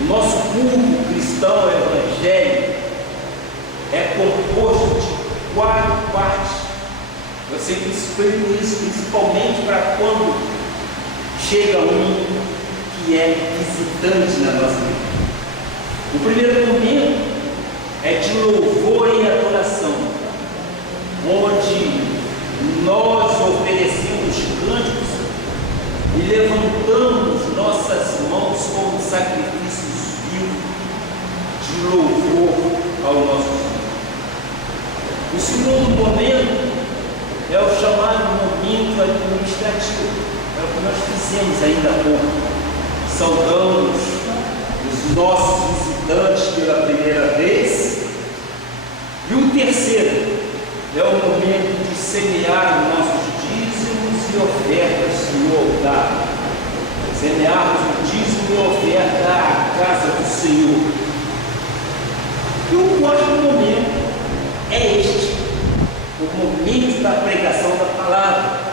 O nosso culto cristão evangélico é composto de 4 partes. Eu sempre explico isso, principalmente para quando chega um que é visitante na nossa vida. O primeiro momento é de louvor e adoração, onde nós oferecemos cânticos e levantamos nossas mãos como sacrifícios vivos de louvor ao nosso Senhor. O segundo momento é o chamado momento administrativo, é o que nós fizemos ainda há pouco. Saudamos os nossos visitantes pela primeira vez. E o terceiro é o momento de semear nossos dízimos e ofertas no altar. Semearmos o dízimo e oferta à casa do Senhor. E o quarto momento é este, o momento da pregação da palavra.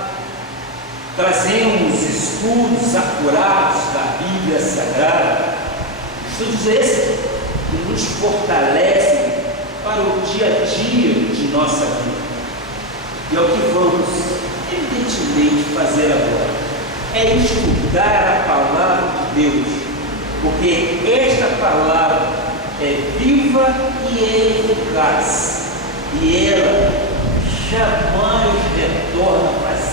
Trazemos estudos acurados da Bíblia Sagrada, estudos esses que nos fortalecem para o dia a dia de nossa vida. E é o que vamos, evidentemente, fazer agora, é estudar a palavra de Deus, porque esta palavra é viva e é eficaz, e ela jamais retorna vazia.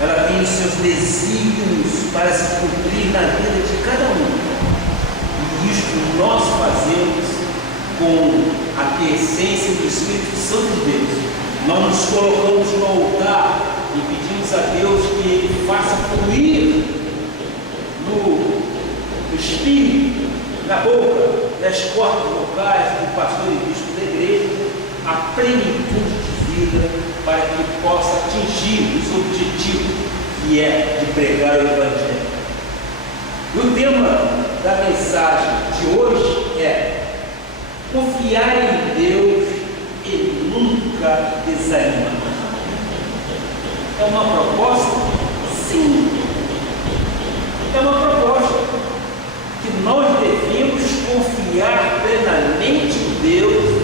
Ela tem os seus desígnios para se cumprir na vida de cada um. E isto nós fazemos com a quiescência do Espírito Santo de Deus. Nós nos colocamos no altar e pedimos a Deus que Ele faça fluir no Espírito, na boca, nas cordas vocais do pastor e bispo da igreja, a plenitude de vida para que possa atingir os objetivos que é de pregar o Evangelho. E o tema da mensagem de hoje é confiar em Deus e nunca desanimar. É uma proposta? Sim. É uma proposta que nós devemos confiar plenamente em Deus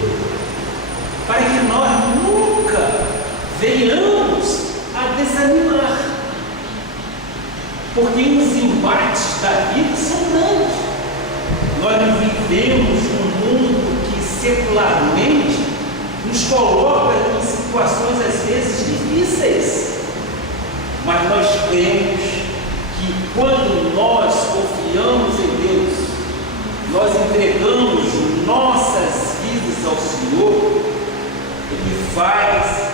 para que nós nunca venhamos a desanimar. Porque os embates da vida são grandes. Nós vivemos num mundo que secularmente nos coloca em situações às vezes difíceis. Mas nós cremos que quando nós confiamos em Deus, nós entregamos nossas vidas ao Senhor, Ele faz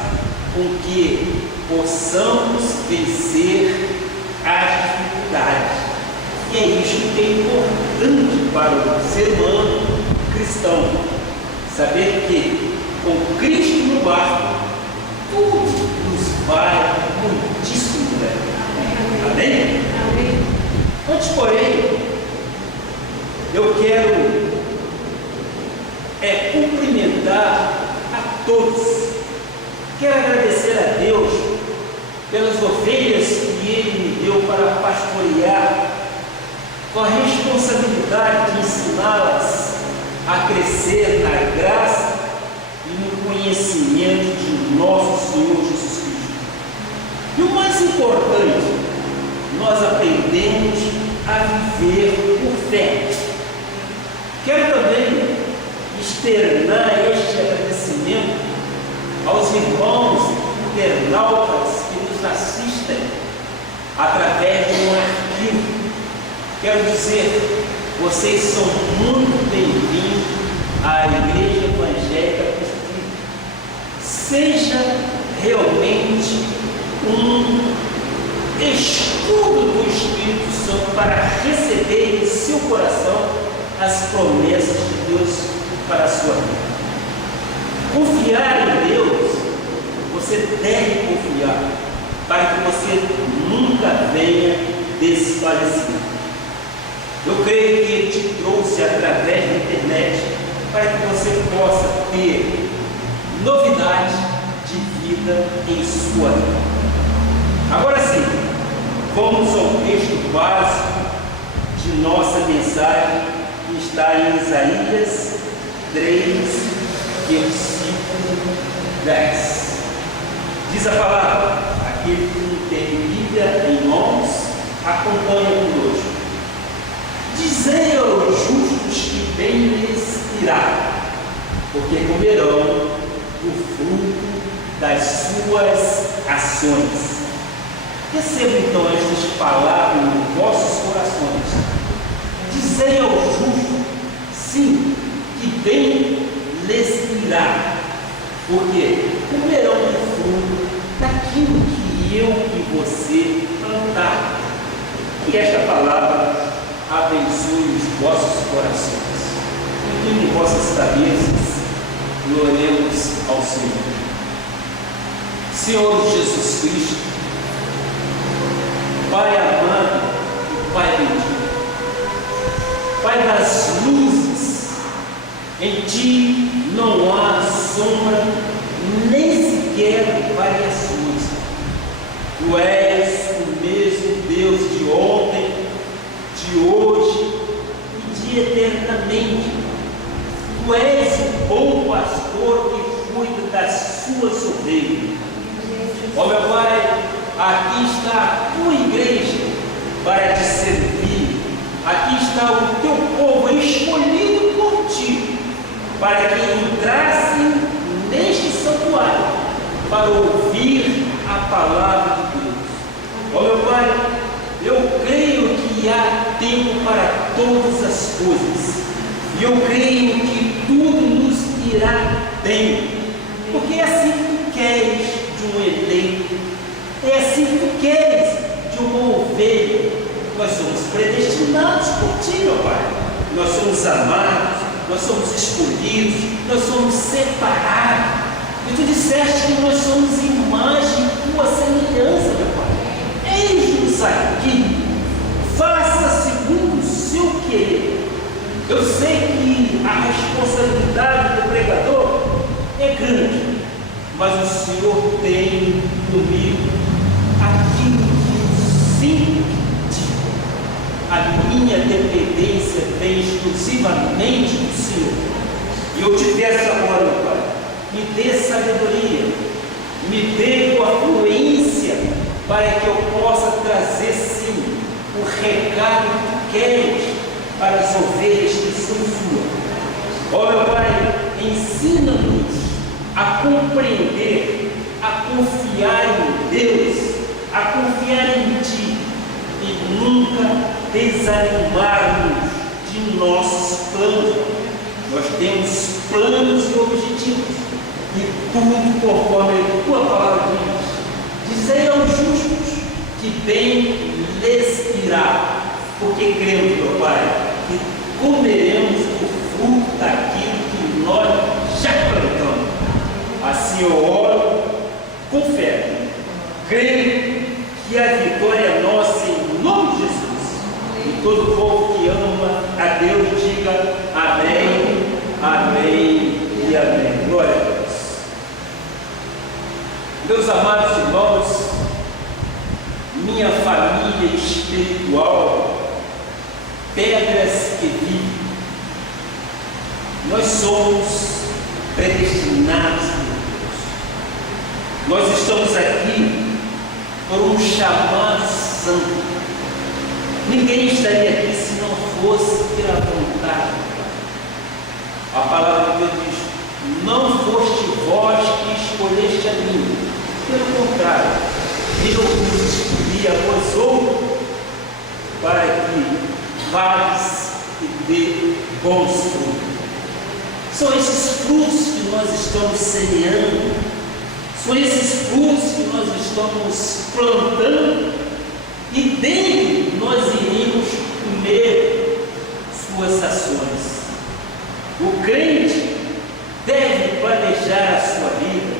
com que possamos vencer as dificuldades. E é isso que é importante para o ser humano cristão. Saber que com Cristo no barco, tudo nos vai muitíssimo bem. Amém? Amém. Antes, porém, eu quero cumprimentar a todos. Quero agradecer a Deus pelas ovelhas que Ele me deu para pastorear, com a responsabilidade de ensiná-las a crescer na graça e no conhecimento de nosso Senhor Jesus Cristo. E o mais importante, nós aprendemos a viver por fé. Quero também externar este agradecimento aos irmãos internautas que nos assistem através de um arquivo. Quero dizer, vocês são muito bem-vindos à Igreja Evangélica Cristo. Seja realmente um estudo do Espírito Santo para receber em seu coração as promessas de Deus para a sua vida. Confiar em Deus, você deve confiar, para que você nunca venha desfalecer. Eu creio que Ele te trouxe através da internet para que você possa ter novidade de vida em sua vida. Agora sim, vamos ao texto básico de nossa mensagem, que está em Isaías 3, versículo 10. Diz a palavra: aquele que não tem Bíblia em mãos, acompanha conosco. Dizei aos justos que bem lhes irá, porque comerão do fruto das suas ações. Receba então estas palavras nos vossos corações. Dizei ao justo, sim, que bem lhes irá, porque comerão do fruto daquilo que eu e você plantar. Que esta palavra abençoe os vossos corações. Incline vossas cabeças e oremos ao Senhor. Senhor Jesus Cristo, Pai amado e Pai bendito, Pai das luzes, em Ti não há sombra, nem sequer variações. Tu és o mesmo Deus de ontem, de hoje e de eternamente. Tu és o bom pastor que cuida das suas ovelhas. Ó meu Pai, aqui está a tua igreja para te servir. Aqui está o teu povo escolhido por ti, para que entrassem neste santuário para ouvir a palavra de Deus. Ó meu Pai, eu creio que há tempo para todas as coisas, e eu creio que tudo nos irá bem, porque é assim que tu queres de um eleito, é assim que tu queres de uma ovelha. Nós somos predestinados por ti, meu Pai. Nós somos amados, nós somos escolhidos, nós somos separados. E tu disseste que nós somos imagem e tua semelhança, meu Pai. Eis-nos aqui, faça segundo o seu querer. Eu sei que a responsabilidade do pregador é grande, mas o Senhor tem comigo aquilo que sinto de ti. A minha dependência vem exclusivamente do Senhor. E eu te peço agora, meu Pai, me dê sabedoria, me dê tua fluência, para que eu possa trazer sim o recado que tu queres para as ovelhas que são suas. Ó meu Pai, ensina-nos a compreender, a confiar em Deus, a confiar em Ti e nunca desanimarmos de nossos planos. Nós temos planos e objetivos, e tudo conforme a Tua palavra diz. Dizei aos justos que bem lhes irá, porque cremos, meu Pai, que comeremos o fruto daquilo que nós já plantamos. Assim eu oro com fé, creio que a vitória é nossa em nome de Jesus. E todo o povo que ama a Deus diga amém, amém e amém. Glória a Deus. Meus amados irmãos, minha família espiritual, pedras que vivem, nós somos predestinados por Deus. Nós estamos aqui por um chamado santo. Ninguém estaria aqui se não fosse pela vontade. A palavra de Deus diz: não foste vós que escolheste a mim, pelo contrário, eu vos escolhi a vós outros, para que vades e dê bons frutos. São esses frutos que nós estamos semeando, são esses frutos que nós estamos plantando, e dele nós iremos comer suas ações. O crente deve planejar a sua vida,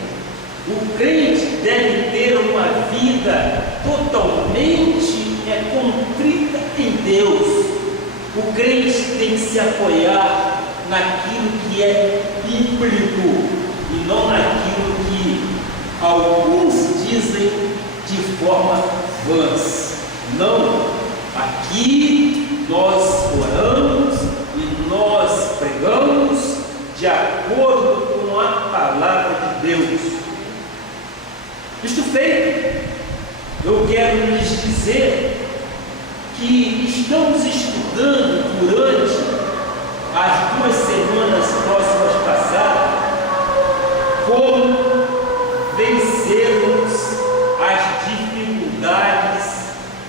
o crente deve ter uma vida totalmente contrita em Deus. O crente tem que se apoiar naquilo que é bíblico e não naquilo que alguns dizem de forma vãs. Não, aqui nós oramos e nós pregamos de acordo com a palavra de Deus. Isto feito, eu quero lhes dizer que estamos estudando durante as 2 semanas próximas passadas como vencermos as dificuldades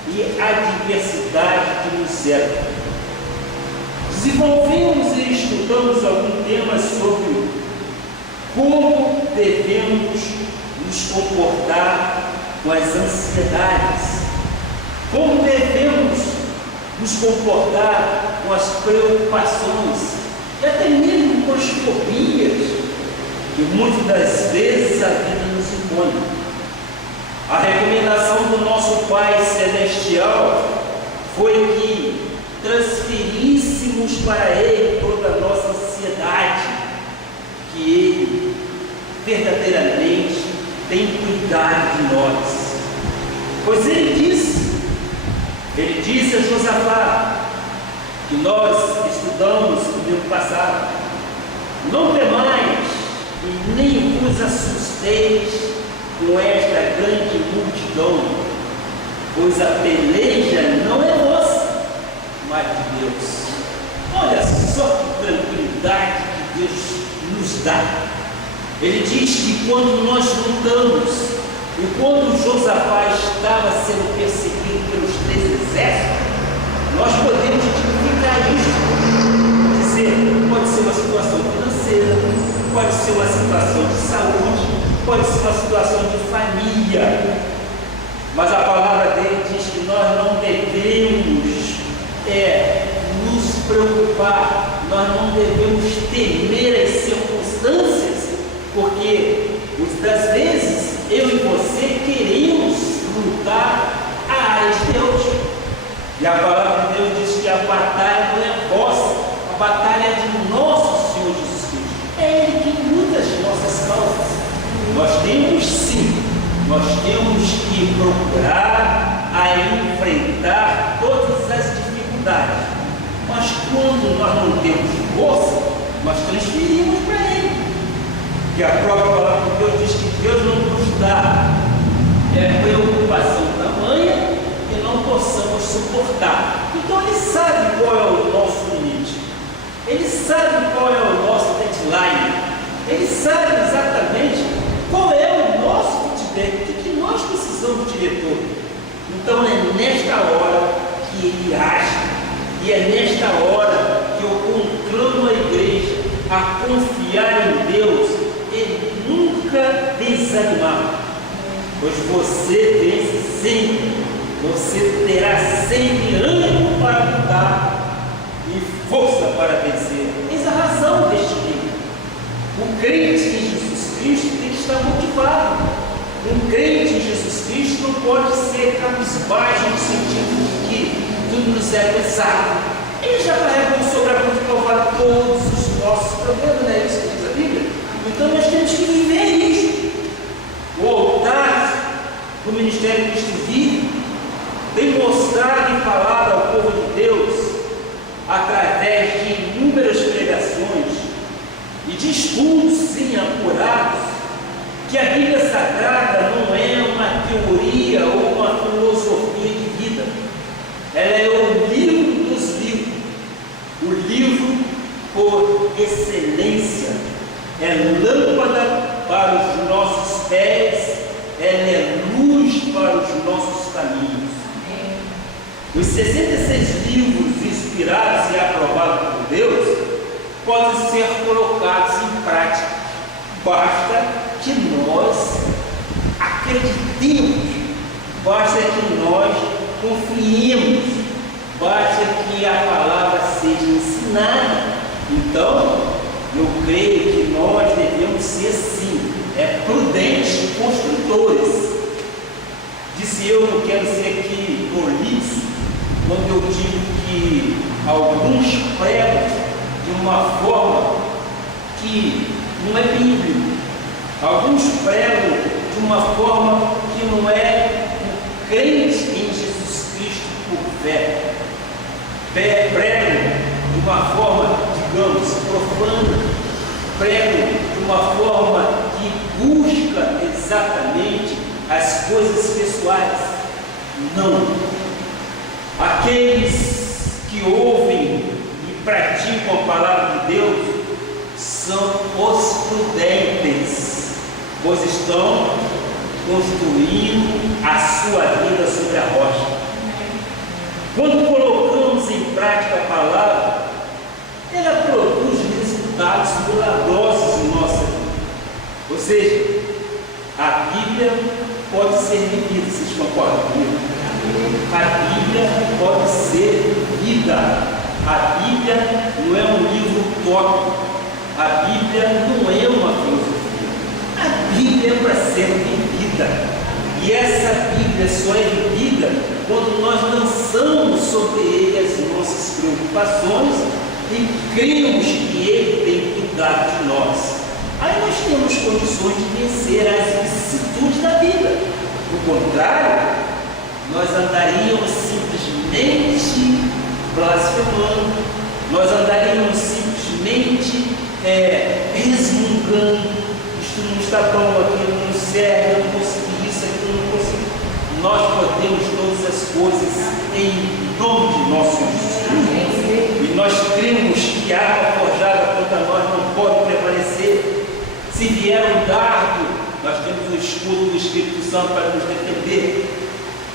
e adversidade que nos cercam. Desenvolvemos e estudamos algum tema sobre como devemos nos comportar com as ansiedades, como devemos nos comportar com as preocupações e até mesmo com as fobias que muitas das vezes a vida nos impõe. A recomendação do nosso Pai Celestial foi que transferíssemos para Ele toda a nossa ansiedade, que Ele verdadeiramente tem cuidado de nós. Pois Ele disse a Josafá, que nós estudamos no domingo passado: não temais e nem vos assusteis com esta grande multidão, pois a peleja não é nossa, mas de Deus. Olha só que tranquilidade que Deus nos dá. Ele diz que quando nós lutamos, e quando Josafá estava sendo perseguido pelos 3 exércitos, nós podemos identificar isso. Dizer, pode ser uma situação financeira, pode ser uma situação de saúde, pode ser uma situação de família, mas a palavra dele diz que nós não devemos nos preocupar, nós não devemos temer as circunstâncias, porque muitas das vezes eu e você queremos lutar a área de Deus, e a palavra de Deus diz que a batalha não é vossa, a batalha é de nosso Senhor Jesus Cristo, é Ele que luta as nossas causas. Nós temos que procurar enfrentar todas as dificuldades, mas quando nós não temos força, nós transferimos para Ele. Que a própria palavra de Deus diz que Deus não nos dá preocupação tamanha que não possamos suportar. Então Ele sabe qual é o nosso limite, Ele sabe qual é o nosso deadline, Ele sabe exatamente qual é o nosso feedback, de que nós precisamos de retorno. Então é nesta hora que Ele age, e é nesta hora que eu conclamo a igreja a confiar em Deus e nunca desanimar, pois você vence sempre, você terá sempre ânimo para lutar e força para vencer. Eis a razão deste livro. O crente em Jesus Cristo tem que estar motivado. Um crente em Jesus Cristo não pode ser cabisbaixo no sentido de que tudo nos é pesado. Ele já carregou sobre a cruz do Calvário todos os nossos problemas, não é isso que diz a Bíblia? Então nós temos que viver isso. O altar do Ministério Cristo Vive tem mostrado e falado ao povo de Deus, através de inúmeras pregações e de estudos apurados, que a Bíblia Sagrada não é uma teoria ou uma filosofia de vida. Ela é o livro dos livros, o livro por excelência. É lâmpada para os nossos pés, ela é luz para os nossos caminhos. Os 66 livros inspirados e aprovados por Deus podem ser colocados em prática. Basta que nós acreditemos, basta que nós confiemos, basta que a palavra seja ensinada. Então, eu creio que nós devemos ser sim, prudentes construtores. Disse eu, não quero ser aqui prolixo, quando eu digo que alguns pregam de uma forma que não é bíblica, alguns pregam de uma forma que não é o crente em Jesus Cristo por fé. pregam de uma forma, digamos, profana, pregam de uma forma que busca exatamente as coisas pessoais. Não. Aqueles que ouvem e praticam a palavra de Deus são os prudentes, pois estão construindo a sua vida sobre a rocha. Quando colocamos em prática a palavra, ela produz resultados milagrosos em nossa vida. Ou seja, a Bíblia pode ser vivida, vocês concordam comigo? A Bíblia pode ser vivida. A Bíblia não é um livro utópico. A Bíblia não é uma filosofia. A Bíblia é para ser vivida. E essa Bíblia só é vivida quando nós lançamos sobre ele as nossas preocupações e cremos que ele tem cuidado de nós. Aí nós temos condições de vencer as vicissitudes da vida. Do contrário, nós andaríamos simplesmente blasfemando, nós andaríamos simplesmente resmungando: isto não está bom, aquilo não serve, eu não consegui isso, aquilo não consegui. Nós podemos todas as coisas em nome de nosso Jesus. E nós cremos que a arma forjada contra nós não pode prevalecer. Se vier um dardo, nós temos o escudo do Espírito Santo para nos defender.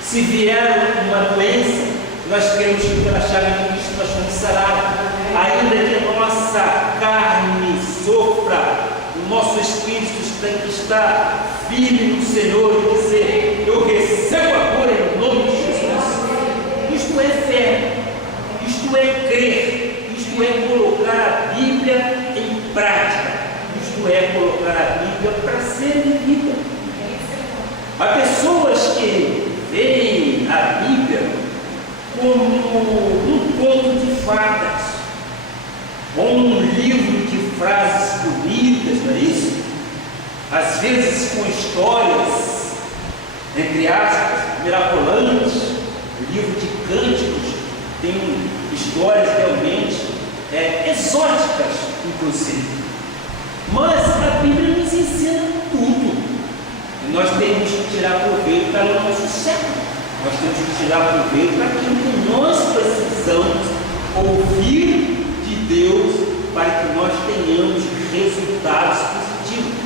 Se vier uma doença, nós cremos que pela chave de Cristo nós somos sarados. Ainda que a nossa carne sofra, o nosso espírito tem que estar firme no Senhor e dizer: eu recebo a cura em nome de Jesus. Isto é fé, isto é crer, isto é colocar a Bíblia em prática, isto é colocar a Bíblia para ser vivida. Há pessoas que veem a Bíblia como um conto de fadas, ou um livro de frases bonitas, não é isso? Às vezes com histórias, entre aspas, mirabolantes, livro de cânticos, tem histórias realmente exóticas, inclusive. Mas a Bíblia nos ensina tudo. E nós temos que tirar proveito para o nosso século. Nós temos que tirar proveito para aquilo que nós precisamos ouvir de Deus para que nós tenhamos resultados positivos.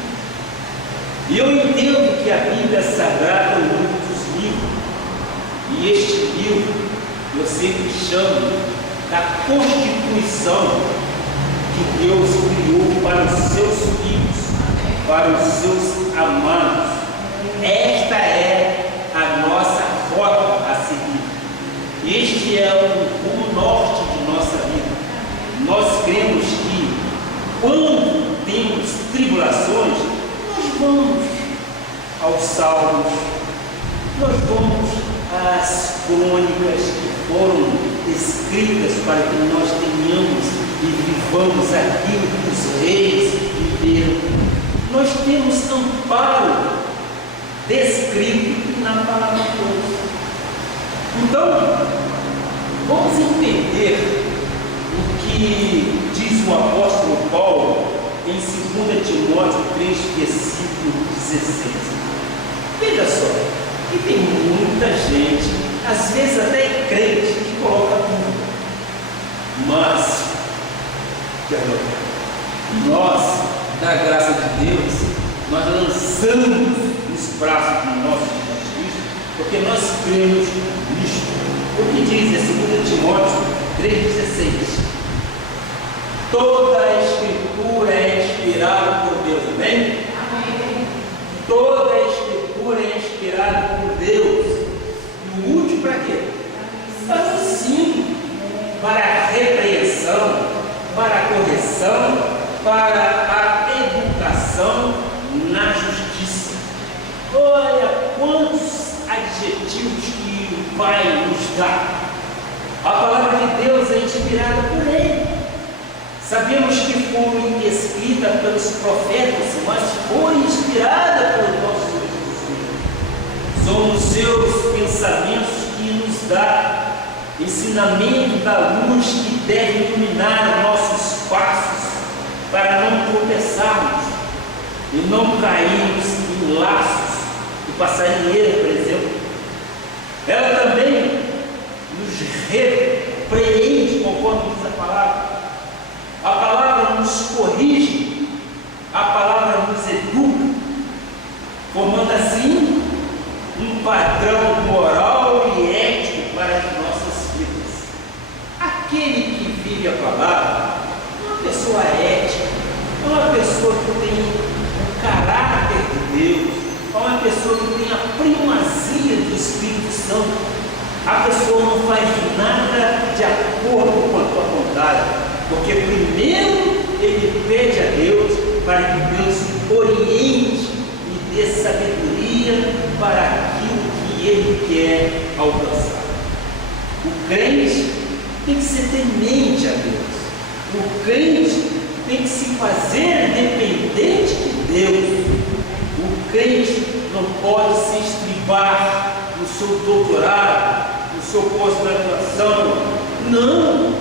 E eu entendo que a Bíblia Sagrada é um livro dos livros. E este livro eu sempre chamo da Constituição que Deus criou para os seus filhos, para os seus amados. Esta é a nossa rota a seguir. Este é o norte de nossa vida. Nós cremos que quando temos tribulações, nós vamos aos salmos, nós vamos às crônicas que foram escritas para que nós tenhamos e vivamos aquilo que os reis viveram. Nós temos amparo descrito na palavra de Deus. Então, vamos entender o que diz o apóstolo Paulo em 2 Timóteo 3, versículo 16. Veja só, que tem muita gente, às vezes até crente, que coloca tudo. Mas, nós, da graça de Deus, nós lançamos nos braços do nosso Jesus Cristo, porque nós cremos nisto. O que diz em 2 Timóteo 3,16? Toda a Escritura é inspirada por Deus, amém? Amém. Toda a Escritura é inspirada por Deus. E o útil para quê? Para o ensino, para a repreensão, para a correção, para a educação na justiça. Olha quantos adjetivos que o Pai nos dá. A palavra de Deus é inspirada por Ele. Sabemos que foi escrita pelos profetas, mas foi inspirada pelo nosso Deus. São os seus pensamentos que nos dá, nos dá sabedoria, entendimento, conhecimento. Então, vamos entender o que a Bíblia Sagrada nos ensina. ensinamento da luz que deve iluminar nossos passos para não tropeçarmos e não cairmos em laços de passarinheira, por exemplo. Ela também nos repreende, conforme diz a palavra. A palavra nos corrige, a palavra nos educa, formando assim um padrão moral e ético para as nossas vidas. Aquele que vive a palavra é uma pessoa ética, é uma pessoa que tem o caráter de Deus, é uma pessoa que tem a primazia do Espírito Santo. A pessoa não faz nada de acordo com a tua vontade, porque primeiro ele pede a Deus para que Deus oriente e dê sabedoria para aquilo que ele quer alcançar. O crente tem que ser temente a Deus. O crente tem que se fazer dependente de Deus. O crente não pode se estribar no seu doutorado, no seu pós-graduação. Não,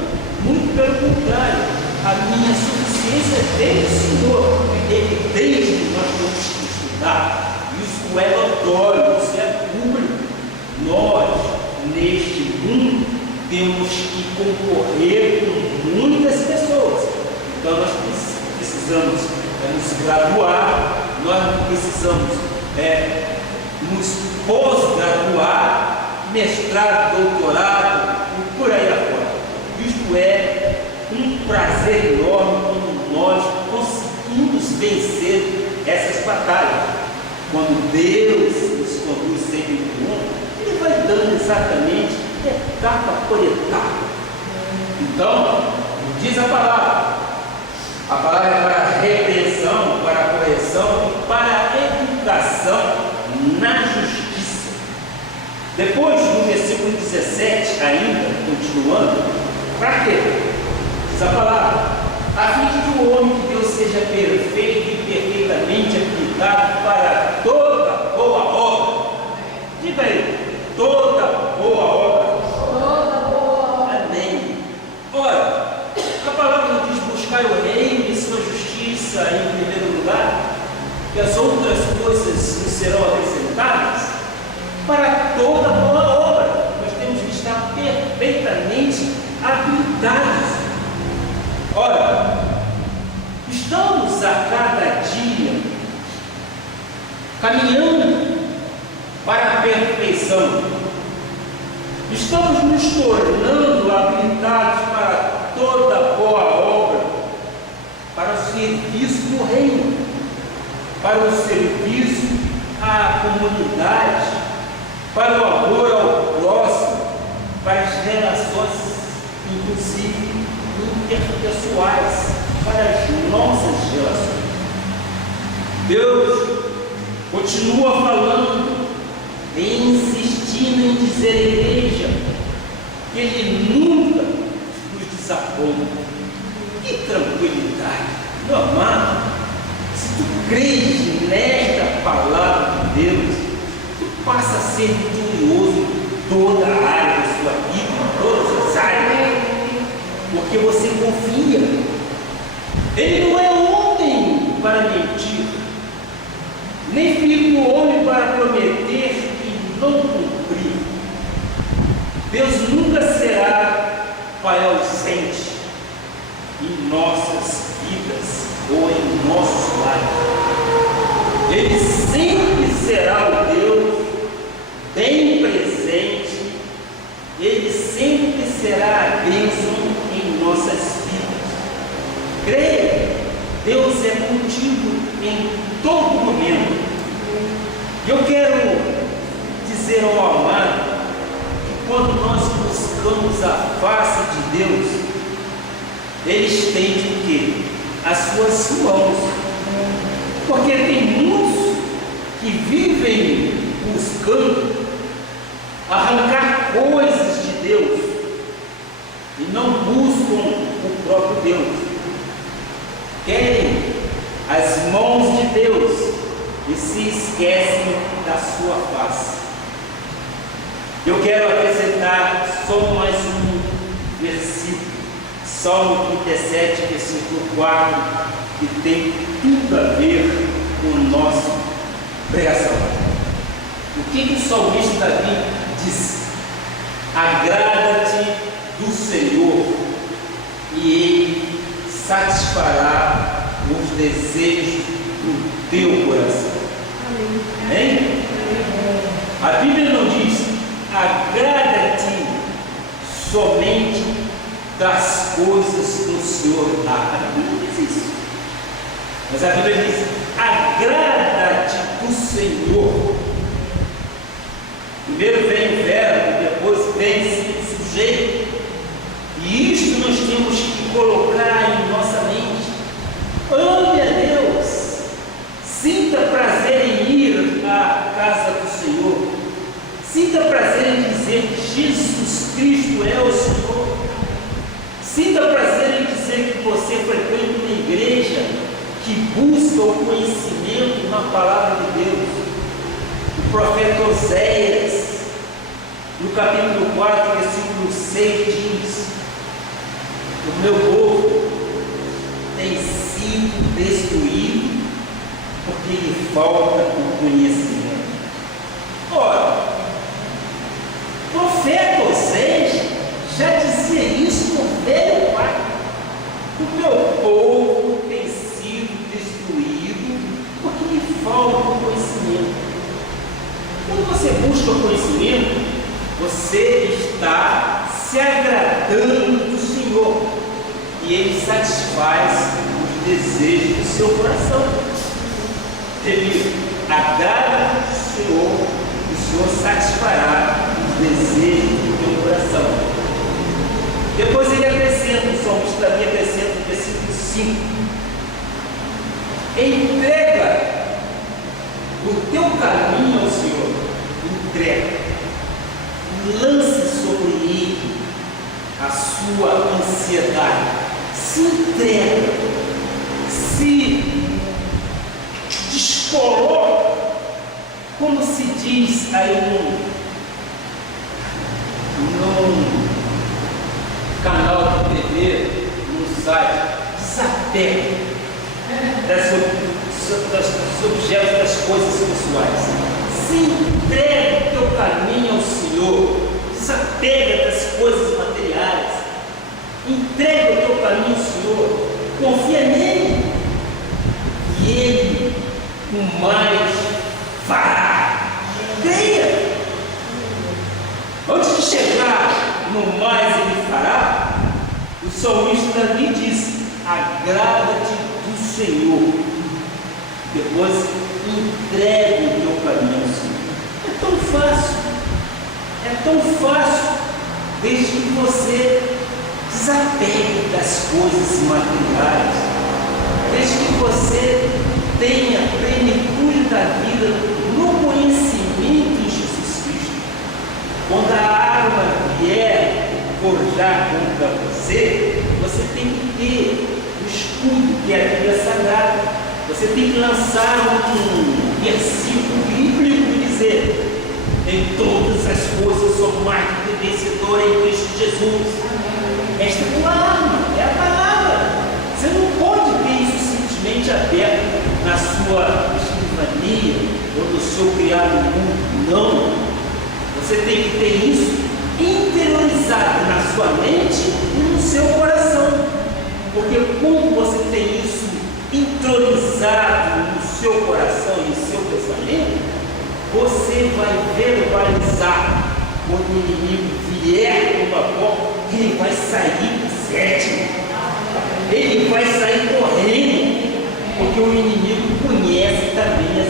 muito pelo contrário. A minha suficiência é do Senhor. Ele deixa que nós temos que estudar. Isso é notório, isso é público. Nós, neste mundo, temos que concorrer com muitas pessoas. Então nós precisamos nos graduar, nós precisamos nos pós-graduar, mestrado, doutorado e por aí afora. Isto é um prazer enorme quando nós conseguimos vencer essas batalhas. Quando Deus nos conduz sempre no mundo, Ele vai dando exatamente etapa por etapa. Então, diz a palavra é para a repreensão, para a correção e para a educação na justiça. Depois, no versículo 17, ainda, continuando, para quê? Diz a palavra, a fim de que o homem de Deus seja perfeito e perfeitamente habilitado para toda boa obra. Diga aí, toda boa obra. Toda boa obra. Amém. Ora, a palavra diz buscar o reino e sua justiça em primeiro lugar, e as outras coisas nos serão acrescentadas. Para toda boa obra, nós temos que estar perfeitamente habilitados. Ora, estamos a cada dia caminhando para a perfeição. Estamos nos tornando habilitados para toda boa obra, para o serviço do reino, para o serviço à comunidade, para o amor ao próximo, para as relações, inclusive interpessoais, para as nossas relações. Deus continua falando e insistindo em dizer à igreja que Ele nunca nos desaponta. Que tranquilidade, meu amado, se tu crês nesta palavra de Deus, tu passa a ser vitorioso em toda a área da sua vida, em todas as áreas, porque você confia. Ele não é homem para mentir, nem filho do homem para prometer e não cumprir. Deus nunca será pai ausente em nossas vidas ou em nossos lares. Ele sempre será o Deus bem presente. Ele sempre será a bênção em nossas vidas. Creia, Deus é contigo em todo momento. Eu quero dizer ao amado que quando nós buscamos a face de Deus, Ele estende o quê? As suas mãos. Porque tem muitos que vivem buscando arrancar coisas de Deus e não buscam o próprio Deus. Querem as mãos de Deus e se esquecem da sua face. Eu quero acrescentar só mais um versículo, Salmo 37, versículo 4, que tem tudo a ver com o nosso pregação. O que o salmista Davi diz? Agrada-te do Senhor e Ele satisfará os desejos do teu coração. Amém? A Bíblia não diz agrada-te somente das coisas que o Senhor dá. A Bíblia não diz isso. Mas a Bíblia diz agrada-te do Senhor. Primeiro vem o verbo, depois vem o sujeito. E isto nós temos que colocar em nossa mente. Ame a Deus. Sinta prazer em ir à casa do Senhor. Sinta prazer em dizer que Jesus Cristo é o Senhor. Sinta prazer em dizer que você frequenta uma igreja que busca o conhecimento na palavra de Deus. O profeta Oséias, no capítulo 4, versículo 6, diz: o meu povo tem sido destruído porque lhe falta o conhecimento. Ora, o profeta Oséias já dizia isso no velho pacto. O meu povo tem sido destruído porque lhe falta o conhecimento. Quando você busca o conhecimento, você está se agradando do Senhor e Ele satisfaz os desejos do seu coração. Repito, agrada o Senhor satisfará os desejos do teu coração. Depois ele acrescenta, o salmista também acrescenta no versículo 5: entrega o teu caminho ao Senhor, entrega, lance sobre Ele a sua ansiedade, se entrega, se descoloca, como se diz aí num canal de TV, no site, desapega dos objetos, das coisas pessoais. Se entrega o teu caminho ao Senhor, desapega das coisas materiais, entrega o teu caminho ao Senhor, confia nele e Ele o mais fará. Creia. Antes de chegar no mais Ele fará, o salmista Davi diz: agrada-te do Senhor. Depois entrega o teu caminho ao Senhor. É tão fácil, desde que você desapegue das coisas materiais, desde que você tenha plenitude da vida no conhecimento de Jesus Cristo. Quando a arma vier forjar contra você, você tem que ter o escudo que é a Bíblia Sagrada. Você tem que lançar um versículo bíblico e dizer: em todas as coisas sou mais do que vencedor em Cristo Jesus. Esta é a tua arma, é a palavra. Você não pode ter isso simplesmente aberto na sua escrivania ou no seu criado mundo. Não. Você tem que ter isso interiorizado na sua mente e no seu coração. Porque quando você tem isso entronizado no seu coração e no seu pensamento, você vai verbalizar. Quando o inimigo vier com uma bomba, ele vai sair do sétimo, ele vai sair correndo, porque o inimigo conhece também as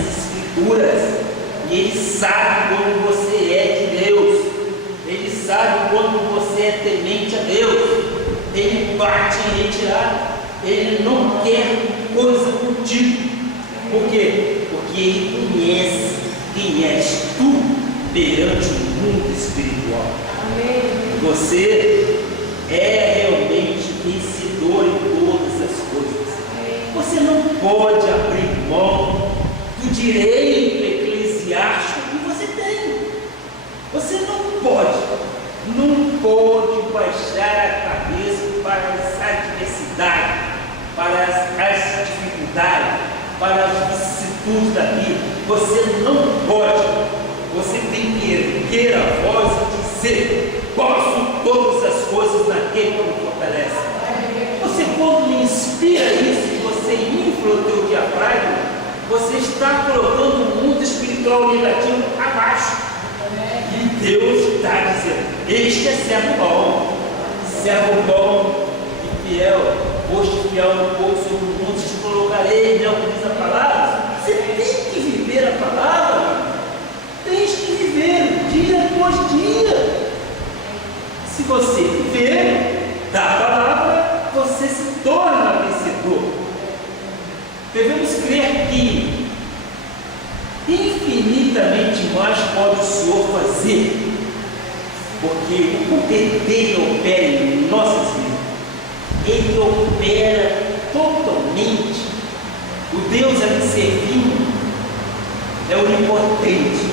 Escrituras e ele sabe quando você é de Deus, ele sabe quando você é temente a Deus, ele bate em retirada, ele não quer coisa contigo. Por quê? Porque ele conhece quem és tu perante o mundo espiritual. Amém. Você é realmente vencedor em todas as coisas. Amém. Você não pode abrir mão do direito eclesiástico que você tem. Você não para as vicissitudes da vida. Você não pode. Você tem que erguer a voz e dizer: posso todas as coisas naquele que me fortalece. Você, quando inspira isso, você infla o teu diafragma, você está colocando o mundo espiritual negativo abaixo. E Deus está dizendo: este é servo bom e fiel. Foste fiel no pouco, sobre o mundo te colocarei. Não diz a palavra. Você tem que viver a palavra. Tens que viver dia após dia. Se você viver da palavra, você se torna vencedor. Devemos crer que infinitamente mais pode o Senhor fazer, porque o poder dele opera em nossas vidas. Ele opera totalmente. O Deus a que servimos é onipotente.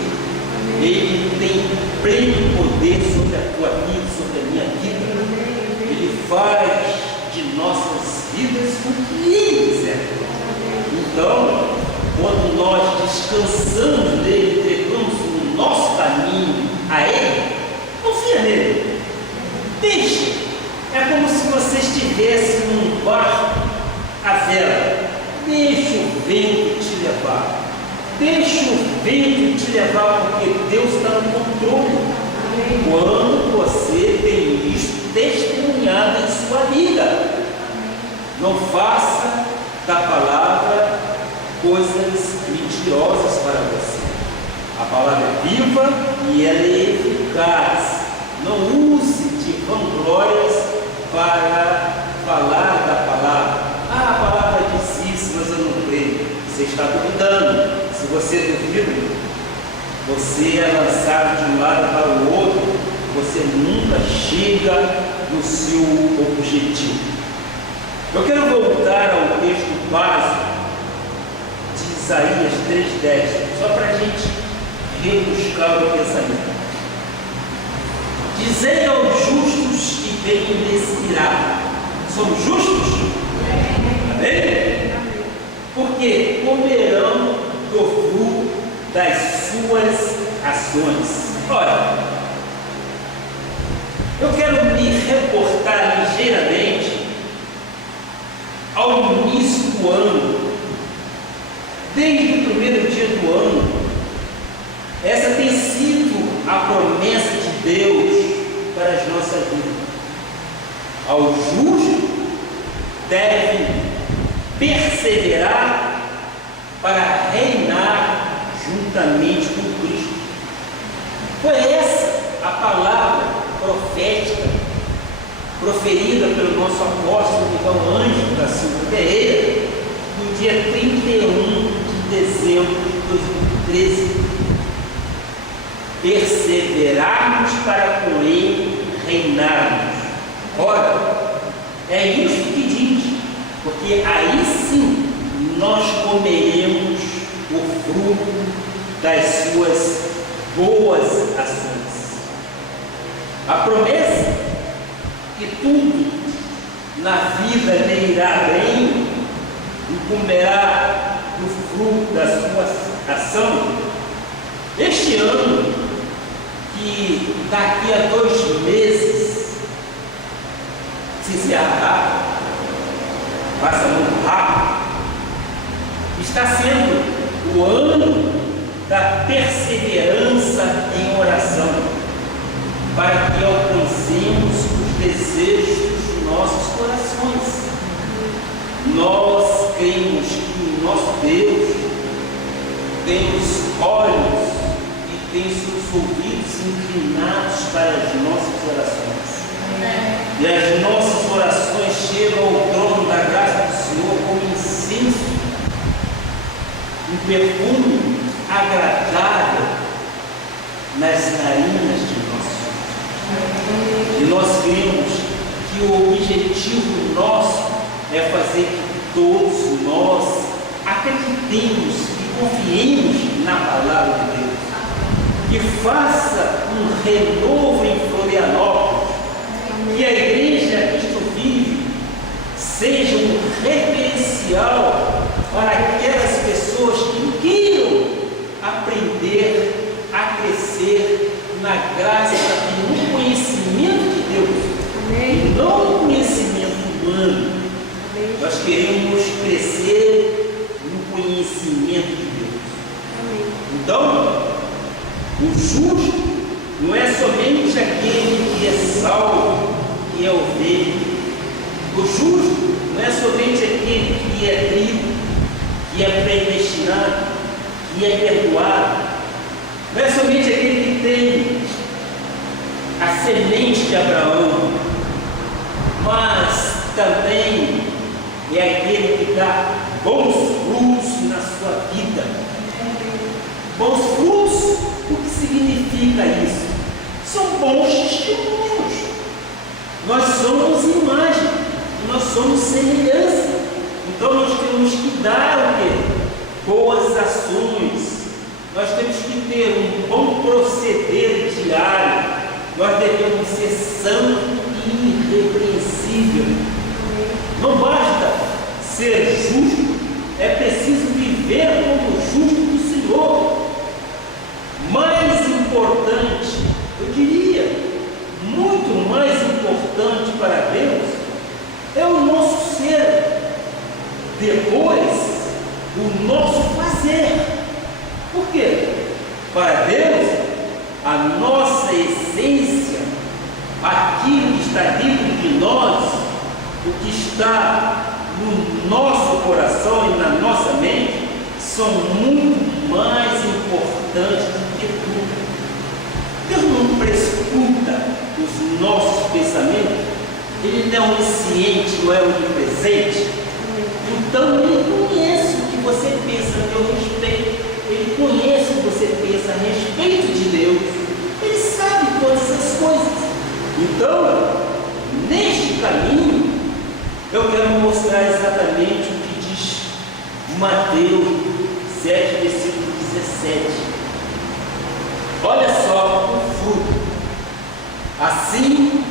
Ele tem pleno poder sobre a tua vida, sobre a minha vida. Ele faz de nossas vidas o que Ele quiser. Então, quando nós descansamos nele, entregamos o nosso caminho a Ele, confia nele. Deixa. É como se você estivesse num barco à vela. Deixa o vento te levar. Deixa o vento te levar, porque Deus está no controle. Quando você tem isso testemunhado em sua vida, não faça da palavra coisas mentirosas para você. A palavra é viva e ela é eficaz. Não use de vanglórias para falar da palavra. A palavra diz isso, mas eu não creio. Você está duvidando. Se você duvida, você é lançado de um lado para o outro, você nunca chega no seu objetivo. Eu quero voltar ao texto básico de Isaías 3,10, só para a gente rebuscar o pensamento. Dizei aos justos que venham desse irá. Somos justos? Amém? Porque comerão do fruto das suas ações. Ora, eu quero me reportar ligeiramente ao início do ano. Desde o primeiro dia do ano, essa tem sido a promessa de Deus para as nossas vidas. Ao justo deve perseverar para reinar juntamente com Cristo. Foi essa a palavra profética proferida pelo nosso apóstolo Miguel Ângelo da Silva Pereira no dia 31 de dezembro de 2013. Perseverarmos para com ele reinarmos. Ora, é isso que diz, porque aí sim nós comeremos o fruto das suas boas ações. A promessa que tudo na vida lhe irá bem e comerá do fruto da sua ação. Este ano, que daqui a 2 meses se encerrará, passa muito rápido, está sendo o ano da perseverança em oração, para que alcancemos os desejos dos nossos corações. Nós cremos que o nosso Deus tem os olhos e tem seus ouvidos inclinados para as nossas orações. E as nossas orações chegam ao trono da graça do Senhor como incenso, um perfume agradável nas narinas de nossos olhos. E nós cremos que o objetivo nosso é fazer que todos nós acreditemos e confiemos na palavra de Deus. Que faça um renovo em Florianópolis, que a Igreja Cristo Vive seja um referencial para aquelas pessoas que queiram aprender a crescer na graça e no conhecimento de Deus. Amém. E não no conhecimento humano. Amém. Nós queremos crescer no conhecimento de Deus. Amém. Então, o justo não é somente aquele que é salvo, que é ovelha. O justo não é somente aquele que é trigo, que é predestinado, que é perdoado. Não é somente aquele que tem a semente de Abraão, mas também é aquele que dá bons frutos na sua vida. Bons frutos, o que significa isso? São bons testemunhos. Nós somos imagem, nós somos semelhança. Então nós temos que dar o quê? Boas ações. Nós temos que ter um bom proceder diário. Nós devemos ser santo e irrepreensível. Não basta ser justo, é preciso viver como justo do Senhor. Mais importante, eu diria, muito mais importante para Deus é o nosso ser, depois o nosso fazer. Por quê? Para Deus, a nossa essência, aquilo que está dentro de nós, o que está no nosso coração e na nossa mente, são muito mais importantes do que tudo. Deus não prescruta os nossos pensamentos, Ele não é onisciente, não é onipresente. Então Ele conhece o que você pensa a meu respeito, Ele conhece o que você pensa a respeito de Deus, Ele sabe todas essas coisas. Então, neste caminho, eu quero mostrar exatamente o que diz Mateus 7, versículo 17. Olha só o fruto. Assim,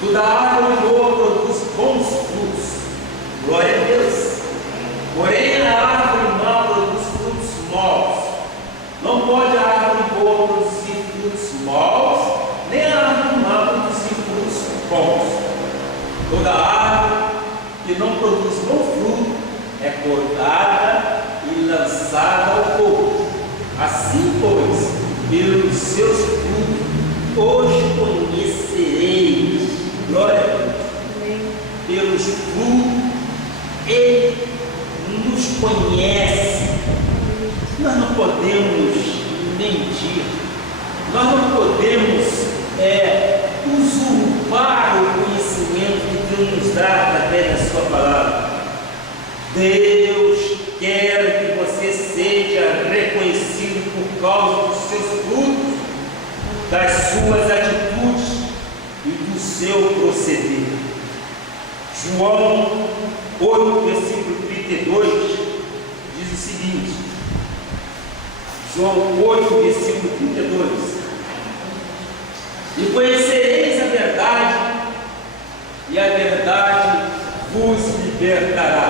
toda árvore boa produz bons frutos. Glória a Deus. Porém, a árvore má produz frutos maus. Não pode a árvore boa produzir frutos maus, nem a árvore má produzir frutos bons. Toda árvore que não produz bom fruto é cortada e lançada ao fogo. Assim, pois, pelos seus frutos os conhecereis. Glória a Deus. Pelos frutos Ele nos conhece. Nós não podemos mentir, nós não podemos usurpar o conhecimento que Deus nos dá através da sua palavra. Deus quer que você seja reconhecido por causa dos seus frutos, das suas atitudes e do seu proceder. João 8, versículo 32 diz o seguinte: João 8, versículo 32: E conhecereis a verdade, e a verdade vos libertará.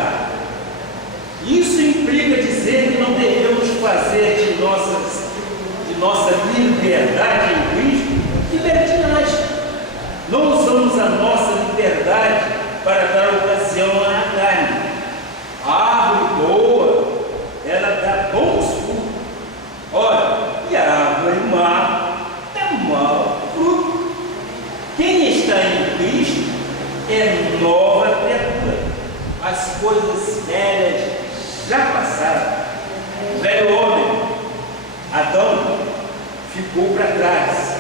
Isso implica dizer que não devemos fazer de nossa liberdade em Cristo libertinagem. Não usamos a nossa liberdade para dar ocasião à carne. A árvore boa, ela dá bons frutos. Ora, e a árvore má dá mau fruto. Quem está em Cristo é nova criatura. As coisas velhas já passaram. O velho homem, Adão, ficou para trás.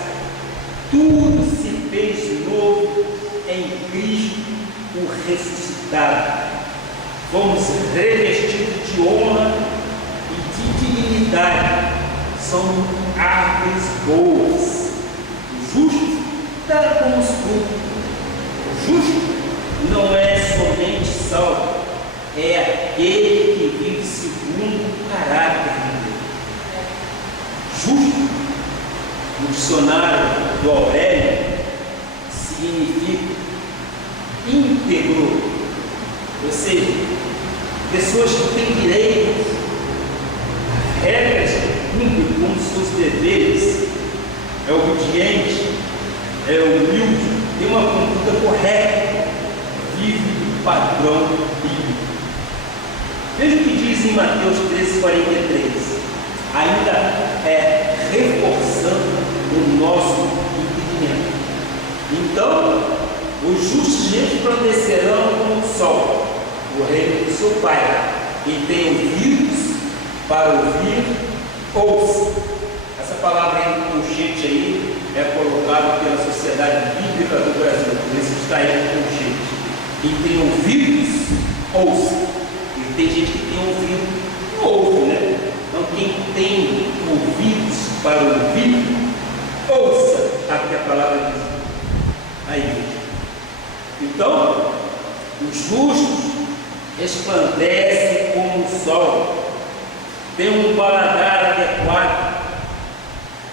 Tudo se fez novo em Cristo, o ressuscitado. Fomos revestidos de honra e de dignidade. São árvores boas. O justo dá bons frutos. O justo não é somente salvo, é aquele que vive segundo o caráter de Deus. Justo, no dicionário do Aurélio, significa íntegro, ou seja, pessoas que têm direitos, regras que cumpre como seus deveres, é obediente, é humilde, tem uma conduta correta, vive o padrão bíblico. Veja o que diz em Mateus 13:43, ainda reforçando o nosso entendimento. Então, os justos resplandecerão como o sol, o reino do seu Pai. Quem tem ouvidos para ouvir, ouça. Essa palavra aí no colchete aí é colocada pela Sociedade Bíblica do Brasil, por isso está aí no colchete. Quem tem ouvidos, ouça. E tem gente que tem ouvido, não ouve, né? Então quem tem ouvidos para ouvir, ouça aqui a palavra diz. Aí, então, os justos resplandecem como o sol, têm um paladar adequado,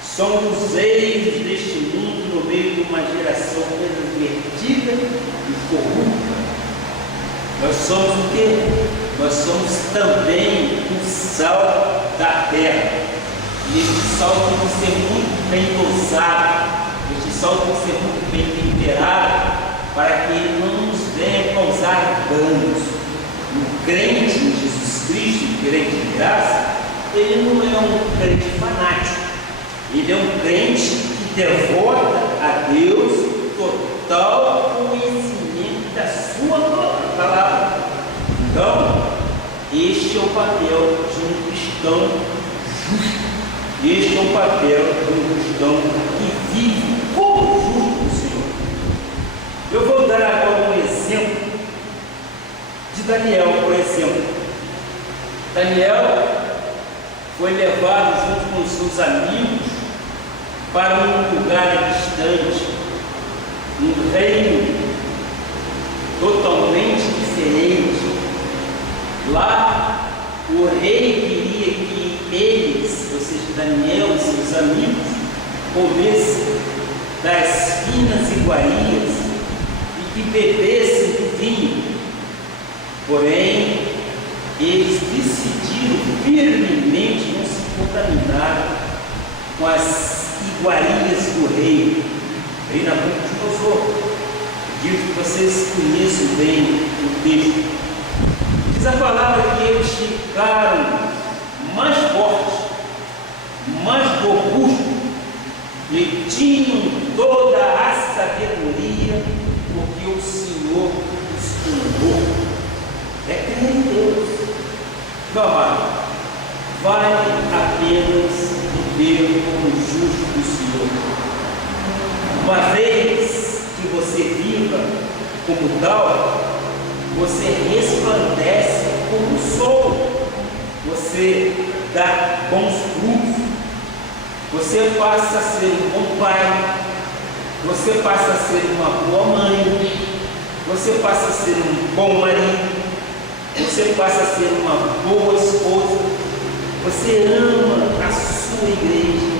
são luzeiros deste mundo no meio de uma geração pervertida e corrupta. Nós somos o quê? Nós somos também o sal da terra. E este sal tem que ser muito bem dosado, este sal tem que ser muito bem temperado, para que ele não nos venha causar danos. O crente em Jesus Cristo, o crente de graça, ele não é um crente fanático, ele é um crente que devota a Deus total conhecimento da sua palavra. Então, este é o papel de um cristão justo. Este é o papel de um cristão que vive como justo do Senhor. Eu vou dar agora um exemplo de Daniel, por exemplo. Daniel foi levado junto com os seus amigos para um lugar distante, um reino totalmente diferente. Lá, o rei queria que eles, ou seja, Daniel e seus amigos, comessem das finas iguarias e que bebessem do vinho. Porém, eles decidiram firmemente não se contaminar com as iguarias do rei Nabucodonosor. Acredito que vocês conheçam bem o texto. Diz a palavra que eles ficaram mais fortes, mais robustos e tinham toda a sabedoria, porque o Senhor os fundou. É crer em Deus. Meu amado, vale apenas viver como justo do Senhor. Uma vez que você viva como tal, você resplandece como o sol, você dá bons frutos, você passa a ser um bom pai, você passa a ser uma boa mãe, você passa a ser um bom marido, você passa a ser uma boa esposa, você ama a sua igreja,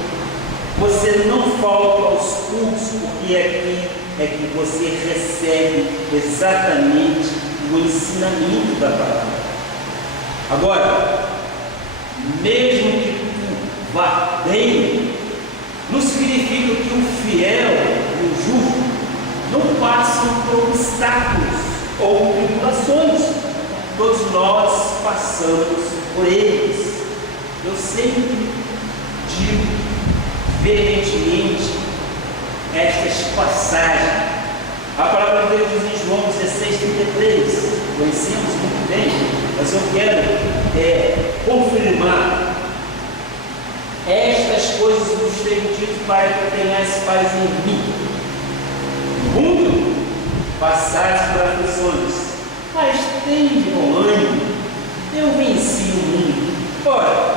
você não falta aos cultos, porque aqui é que você recebe exatamente o ensinamento da palavra. Agora, mesmo que tu vá bem, não significa que o fiel e o justo não passam por obstáculos ou tribulações. Todos nós passamos por eles. Eu sempre digo veementemente estas passagens. A palavra de Deus diz em João 16:33, conhecemos muito bem, mas eu quero confirmar. Estas coisas vos tenho dito para que tenhais paz em mim. No mundo passares por aflições, mas tende bom ânimo, eu venci o mundo. Ora,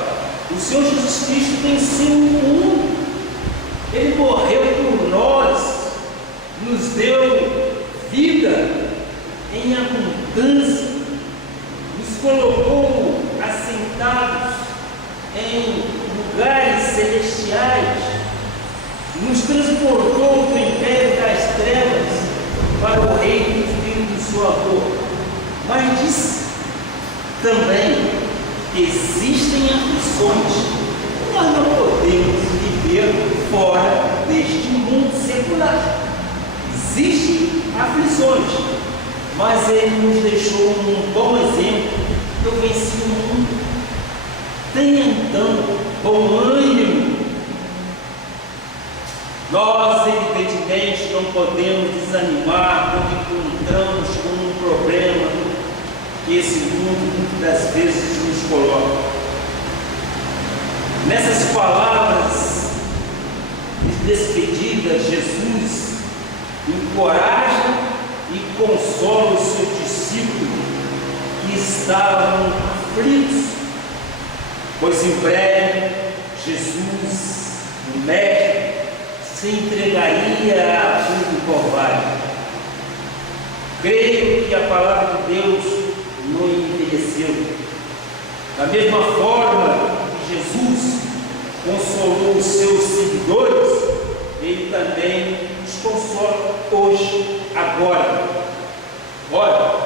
o Senhor Jesus Cristo venceu o mundo. Ele morreu por nós, nos deu vida em abundância, nos colocou assentados em lugares celestiais, nos transportou do império das trevas para o reino do Filho do seu amor. Mas diz também que existem aflições. Nós não podemos viver fora deste mundo secular. Existem aflições, mas Ele nos deixou um bom exemplo. Eu venci o mundo. Tenha então bom ânimo. Nós, evidentemente, não podemos desanimar quando encontramos com um problema que esse mundo muitas vezes nos coloca. Nessas palavras de despedida, Jesus encoraja e consola os seus discípulos que estavam aflitos, pois em breve Jesus, o Mestre, se entregaria à cruz do Calvário. Creio que a palavra de Deus não envelheceu. Da mesma forma que Jesus consolou os seus seguidores, Ele também nos consola hoje, agora. Olha,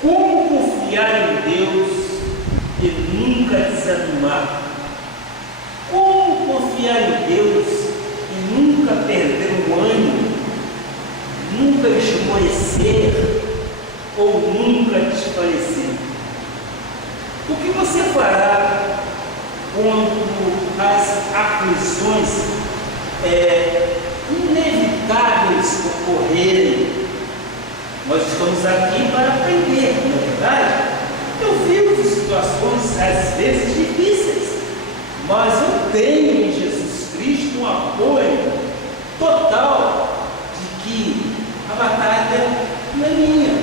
como confiar em Deus e nunca desanimar? Como confiar em Deus e nunca perder o ânimo, nunca esmorecer ou nunca desfalecer? O que você fará quando as aflições inevitáveis ocorrerem? Nós estamos aqui para aprender, não é verdade? Eu vivo situações às vezes difíceis, mas eu tenho em Jesus Cristo um apoio total de que a batalha não é minha,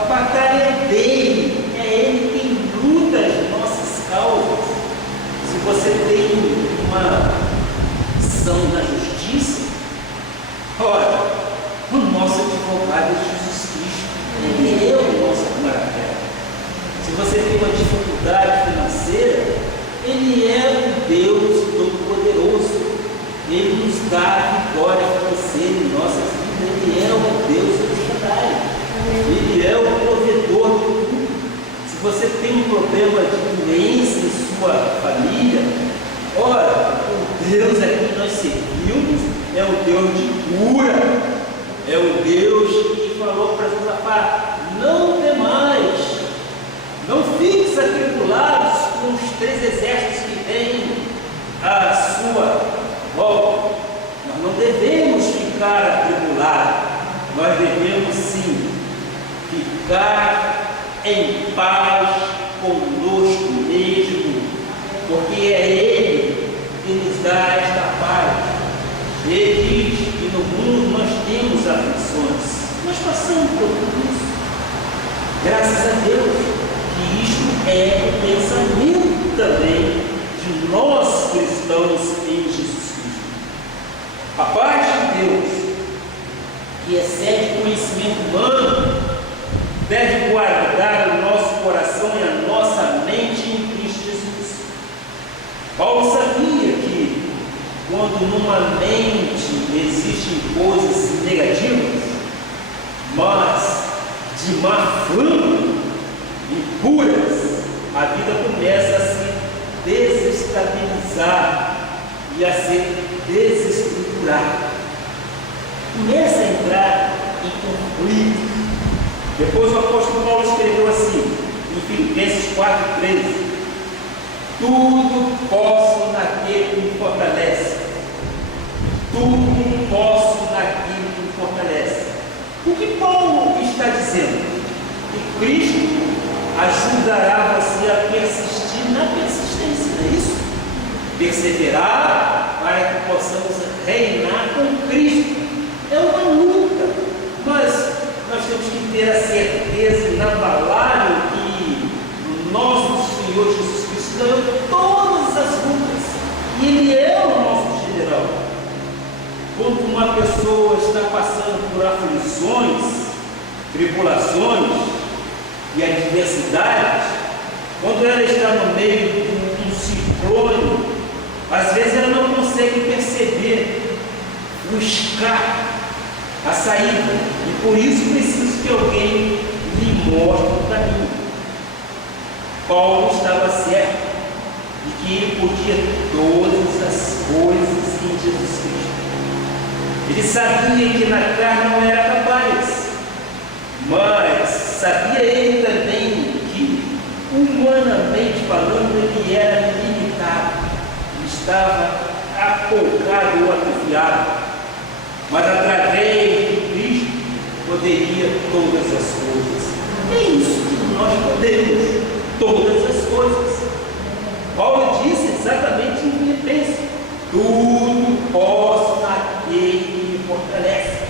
a batalha é dele, é ele quem luta as nossas causas. Se você tem uma ação na justiça, olha, o nosso advogado é Jesus Cristo, ele é o nosso maravilha. Se você tem uma dificuldade financeira, ele é o Deus Todo-Poderoso. Ele nos dá a vitória a vencer em nossas vidas. Ele é o Deus El-Shaddai. Ele é o provedor de tudo. Se você tem um problema de doença em sua família, olha, o Deus a quem nós servimos é o Deus de cura. É o Deus que falou para Josafá: não temais, não fiques atribulados com os 3 exércitos que têm à sua volta. Nós não devemos ficar atribulados, nós devemos sim ficar em paz conosco mesmo, porque é Ele que nos dá esta paz. Ele diz que no mundo nós temos aflições, nós passamos por tudo isso. Graças a Deus que isto é o pensamento também de nós cristãos em Jesus Cristo. A paz de Deus, que excede o conhecimento humano, deve guardar o nosso coração e a nossa mente em Cristo Jesus. Paulo sabia que quando numa mente existem coisas negativas, mas de má fama, impuras, a vida começa a se desestabilizar e a se desestruturar. Começa a entrar em conflito. Depois o apóstolo Paulo escreveu assim, em Filipenses 4,13: tudo posso naquele que me fortalece. Tudo posso naquele que me fortalece. O que Paulo está dizendo? Que Cristo ajudará você a persistir na persistência, não é isso? Perseverar para que possamos reinar com Cristo. É uma luta, mas nós temos que ter a certeza inabalável que o nosso Senhor Jesus Cristo ganhou todas as lutas e Ele é o nosso general. Quando uma pessoa está passando por aflições, tribulações e adversidades, quando ela está no meio de um ciclone, às vezes ela não consegue perceber o escape, a saída, e por isso precisa que alguém lhe mostre o caminho. Paulo estava certo de que ele podia todas as coisas em Jesus Cristo. Ele sabia que na carne não era capaz, mas sabia ele também que, humanamente falando, ele era limitado, ele estava apoucado ou atrofiado, mas através de Cristo poderia todas as coisas. É isso que nós podemos, todas as coisas. Paulo disse exatamente em Filipenses: tudo posso naquele que me fortalece.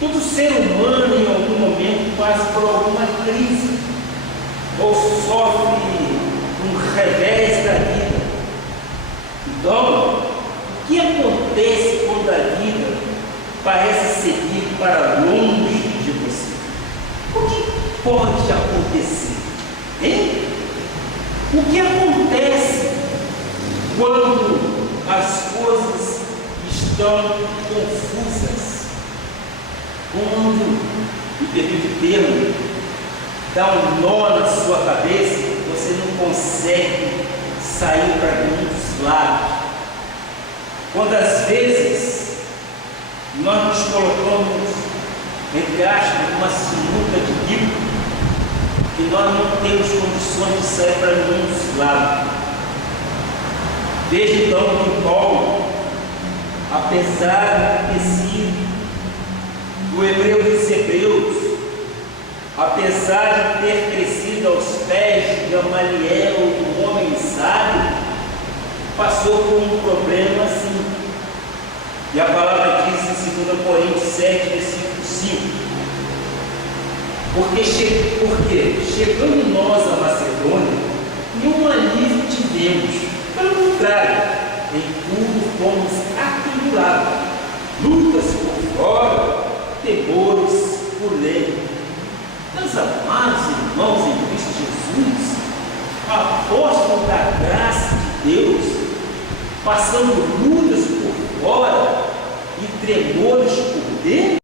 Todo ser humano em algum momento passa por alguma crise ou sofre um revés da vida. Então, o que acontece quando a vida parece seguir para longe de você? O que pode acontecer? Hein? O que acontece quando as coisas estão confusas? Quando, e permite o termo, dá um nó na sua cabeça, você não consegue sair para muitos lados. Quando às vezes nós nos colocamos, entre aspas, numa sinuca de bico, que nós não temos condições de sair para muitos lados. Veja então que Paulo, apesar de ter sido o hebreu dos hebreus, apesar de ter crescido aos pés de Gamaliel, do homem sábio, passou por um problema assim. E a palavra diz em 2 Coríntios 7, versículo 5. Porque chegando nós à Macedônia, nenhum alívio tivemos. Pelo contrário, em tudo fomos atribulados. Lutas por fora, temores por dentro. Meus amados irmãos em Cristo Jesus, apóstolos da graça de Deus, passando lutas por fora e tremores por dentro,